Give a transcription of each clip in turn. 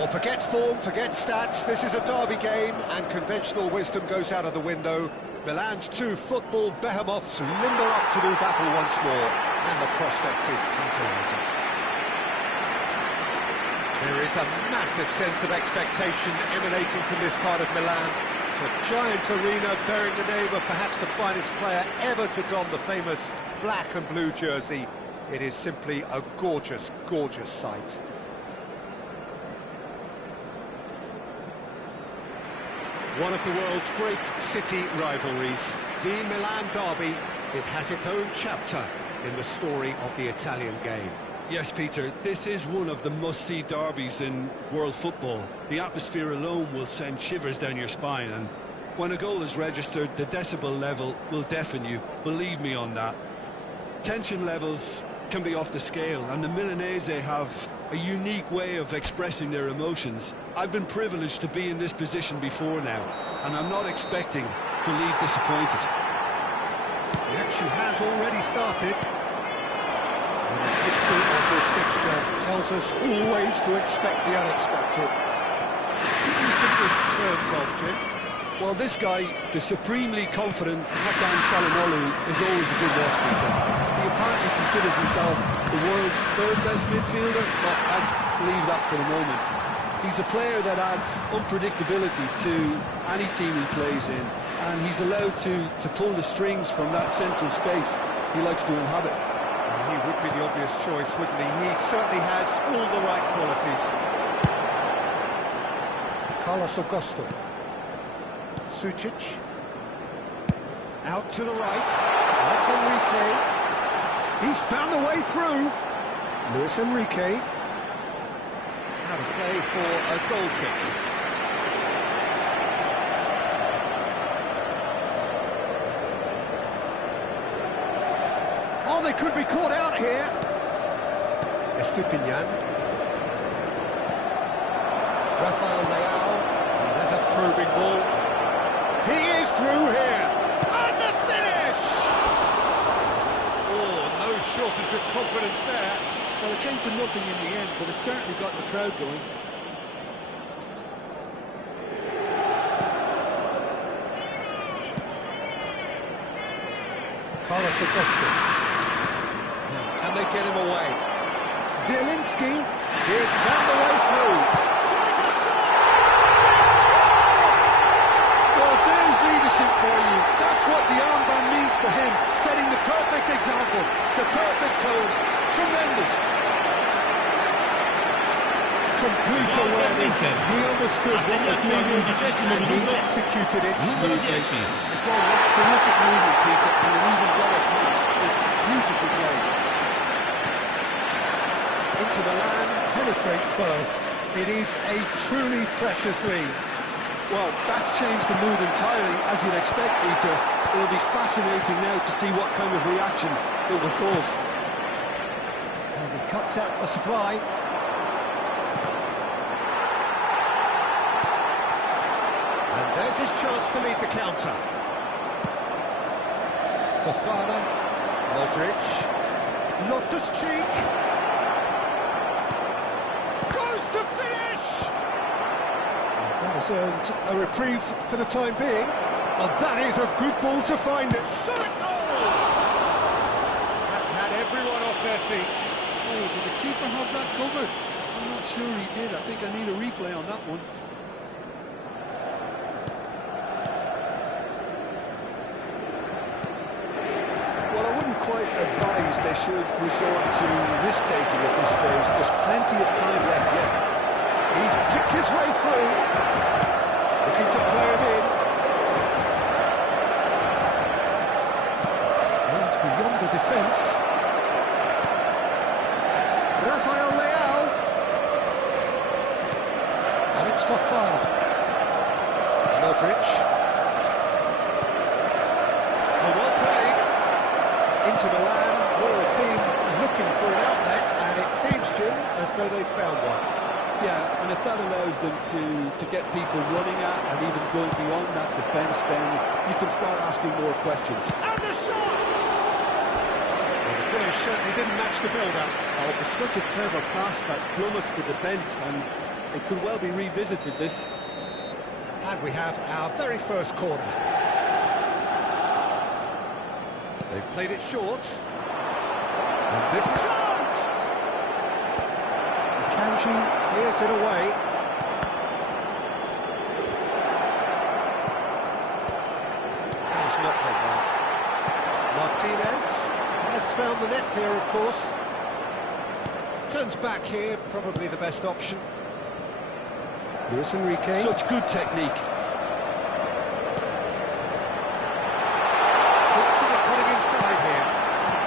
Well, forget form, forget stats. This is a derby game, and conventional wisdom goes out of the window. Milan's two football behemoths limber up to do battle once more, and the prospect is tantalising. There is a massive sense of expectation emanating from this part of Milan. The giant arena bearing the name of perhaps the finest player ever to don the famous black and blue jersey. It is simply a gorgeous, gorgeous sight. One of the world's great city rivalries, the Milan derby. It has its own chapter in the story of the Italian game. Yes, Peter, this is one of the must-see derbies in world football. The atmosphere alone will send shivers down your spine, and when a goal is registered, the decibel level will deafen you. Believe me on that. Tension levels can be off the scale, and the Milanese have a unique way of expressing their emotions. I've been privileged to be in this position before now, and I'm not expecting to leave disappointed. The action has already started. And the history of this fixture tells us always to expect the unexpected. Who do you think this turns on, Jim? Well, this guy, the supremely confident Hakan Çalhanoğlu, is always a good watch, Peter. He apparently considers himself the world's third-best midfielder, but I'd leave that for the moment. He's a player that adds unpredictability to any team he plays in, and he's allowed to pull the strings from that central space he likes to inhabit. He would be the obvious choice, wouldn't he? He certainly has all the right qualities. Carlos Augusto. Sucic. Out to the right. That's Enrique. He's found a way through. Luis Enrique. Out of play for a goal kick. Oh, they could be caught out here. Estupinian. Rafael Leao. Oh, there's a probing ball. He is through here. And the finish! Oh, no shortage of confidence there. Well, it came to nothing in the end, but it certainly got the crowd going. Carlos Augusto. Can they get him away? Zielinski, he's found the way through. Tries a shot! Well, there's leadership for you. That's what the armband means for him, setting the perfect example, the perfect tone. Tremendous. Complete awareness. He understood what was needed and he executed it smoothly. Well, that's terrific movement, Peter, and an even better pass. It's beautifully played. Into Milan, penetrate first. It is a truly precious lead. Well, that's changed the mood entirely, as you'd expect, Peter. It'll be fascinating now to see what kind of reaction it will cause. And he cuts out the supply. And there's his chance to lead the counter. Fofana, Modric, Loftus-Cheek. Goes to finish! That has earned a reprieve for the time being. Well, that is a good ball to find it. Shot it goal! That had everyone off their seats. Oh, did the keeper have that covered? I'm not sure he did. I think I need a replay on that one. Well, I wouldn't quite advise they should resort to risk-taking at this stage. There's plenty of time left yet. He's picked his way through. Looking to play him in. And beyond the defence. Rafael Leao. And it's Fofana. Modric. Oh, well played. Into Milan, we're a team looking for an outlet, and it seems, Jim, as though they've found one. Yeah, and if that allows them to get people running at and even going beyond that defence, then you can start asking more questions. And the shot! Well, the finish certainly didn't match the build-up. Oh, it was such a clever pass that flummoxed the defence, and It could well be revisited, this. And we have our very first corner. They've played it short. And this chance! Kanji clears it away. He's not played well. Martinez has found the net here, of course. Turns back here, probably the best option. Luis Enrique. Such good technique. Hooks it coming inside here.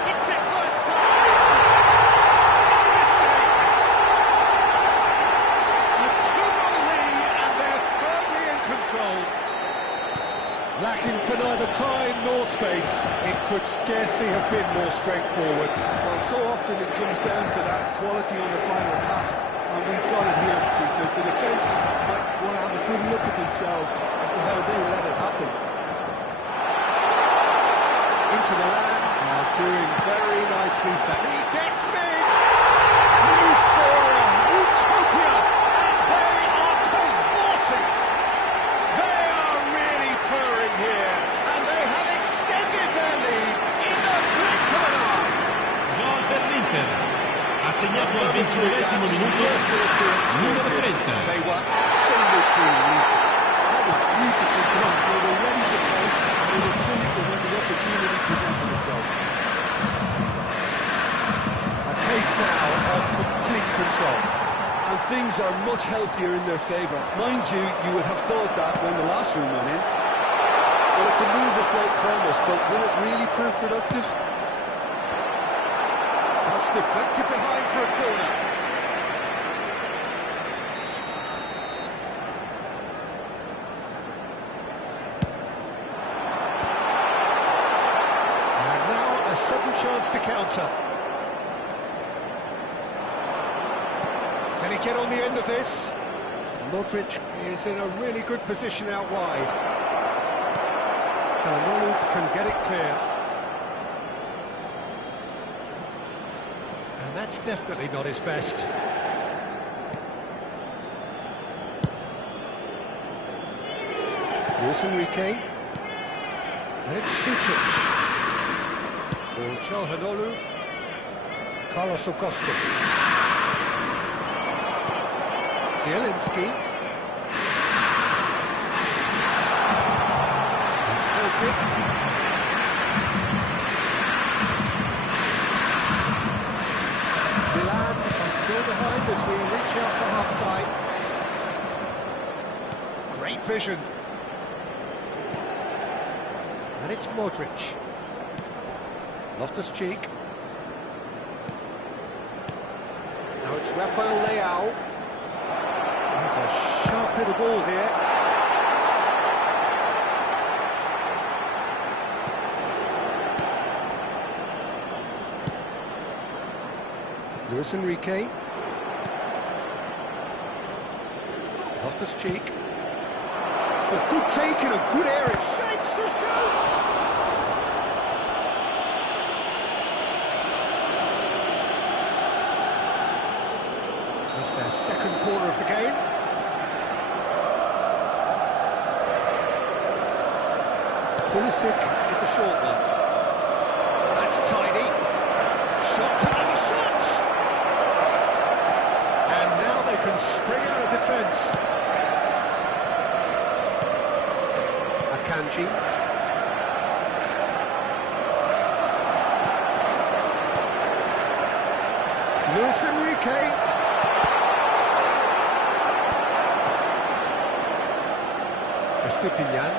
Hits it first time! No mistake! A 2-0 lead, and they're firmly in control. Lacking for neither time nor space. It could scarcely have been more straightforward. Well, so often it comes down to that quality on the final pass, and we've got it here, Peter. The defence might want to have a good look at themselves as to how they let it happen. Into the land, doing very nicely. He gets big! Euphoria, utopia, and they are cavorting! They are really purring here, and they have extended their lead in the blink of an eye. Gol per l'Inter, ha segnato al 29esimo minuto, numero 30. They were absolutely lethal. That was beautifully done. They were ready to pounce, and they were clinical when the opportunity presented itself. A case now of complete control. And things are much healthier in their favour. Mind you, you would have thought that when the last one went in. Well, it's a move of great promise, but will it really prove productive? Cross deflected behind for a corner. And now a sudden chance to counter. Can he get on the end of this? Modric is in a really good position out wide. Çalhanoğlu can get it clear. And that's definitely not his best. Luis Enrique. And it's Sucic. For Çalhanoğlu. Carlos Acosta. Zielinski. It's Celtic. Milan are still behind as we reach out for half-time. Great vision. And it's Modric. Loftus-Cheek. Now it's Rafael Leao. There's a sharp little ball here. Luis Enrique. Loftus-Cheek. Oh, good take in a good area. Shapes to shoot! It's their second corner of the game. Pulisic with the short one. That's tidy. Shot to another shot! And now they can spring out of defence. Akanji. Luis Enrique. Estupinian.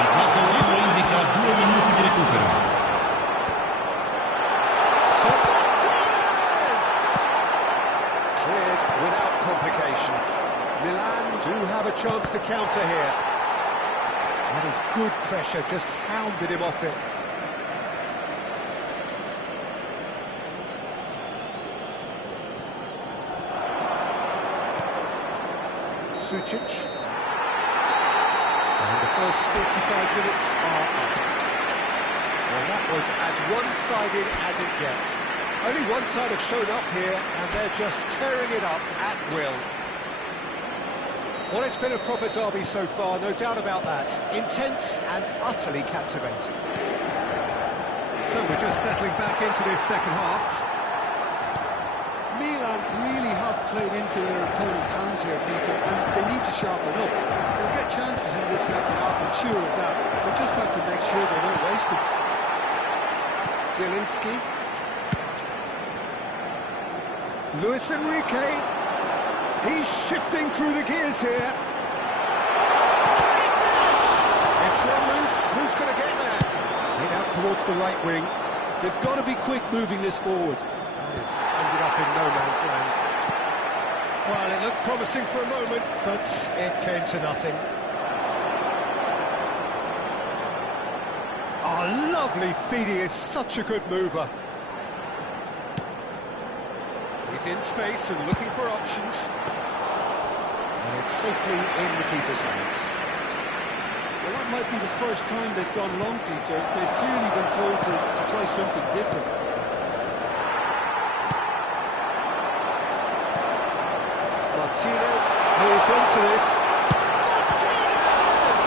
Il quarto uomo indica 2 minuti di recupero. Martinez! Cleared without complication. Milan do have a chance to counter here. That is good pressure, just hounded him off it. Sucic. And the first 45 minutes are up. And that was as one-sided as it gets. Only one side have shown up here, and they're just tearing it up at will. Well, it's been a proper derby so far, no doubt about that. Intense and utterly captivating. So we're just settling back into this second half. Milan really have played into their opponent's hands here, Peter, and they need to sharpen up. They'll get chances in this second half, I'm sure of that. They just have to make sure they don't waste them. Zielinski. Luis Enrique. He's shifting through the gears here. Can he finish? It's run loose. Who's going to get there? Played out towards the right wing. They've got to be quick moving this forward. This ended up in no man's land. Well, it looked promising for a moment, but it came to nothing. Oh, lovely feed. He is such a good mover. He's in space and looking for options. And it's safely in the keeper's hands. Well, that might be the first time they've gone long, Peter. They've clearly been told to try something different. Martinez moves into this. Martinez!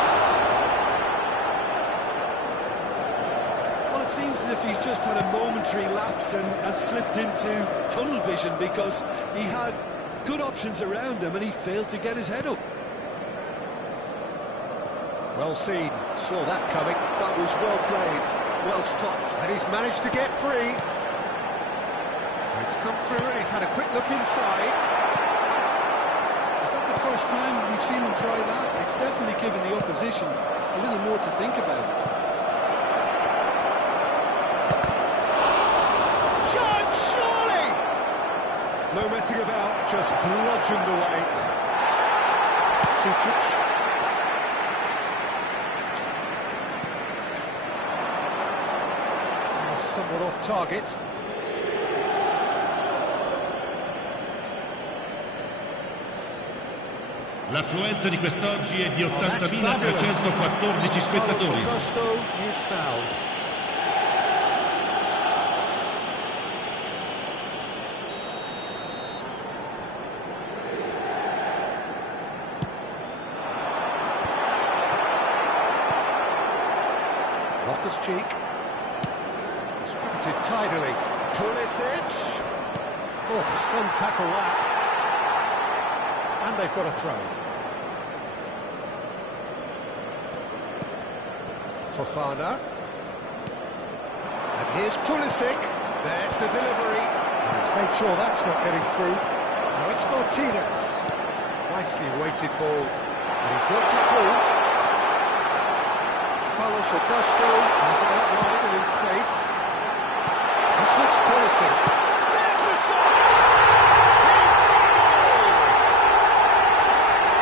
Well, it seems as if he's just had a momentary lapse and slipped into tunnel vision, because he had good options around him and he failed to get his head up. Well seen, saw that coming. That was well played, well stopped. And he's managed to get free. It's come through and he's had a quick look inside. Is that the first time we've seen him try that? It's definitely given the opposition a little more to think about. Shot, surely! No messing about, just bludgeoned away. Sukic. Somewhat off target. L'affluenza di quest'oggi è di 80.314 spettatori. Gusto is fouled. Loftus-Cheek. Distributed tidily. Pulisic. Oh, some tackle that. And they've got a throw. Fofana. And here's Pulisic. There's the delivery. And he's made sure that's not getting through. Now it's Martinez. Nicely weighted ball. And he's worked it through. Carlos Augusto. He's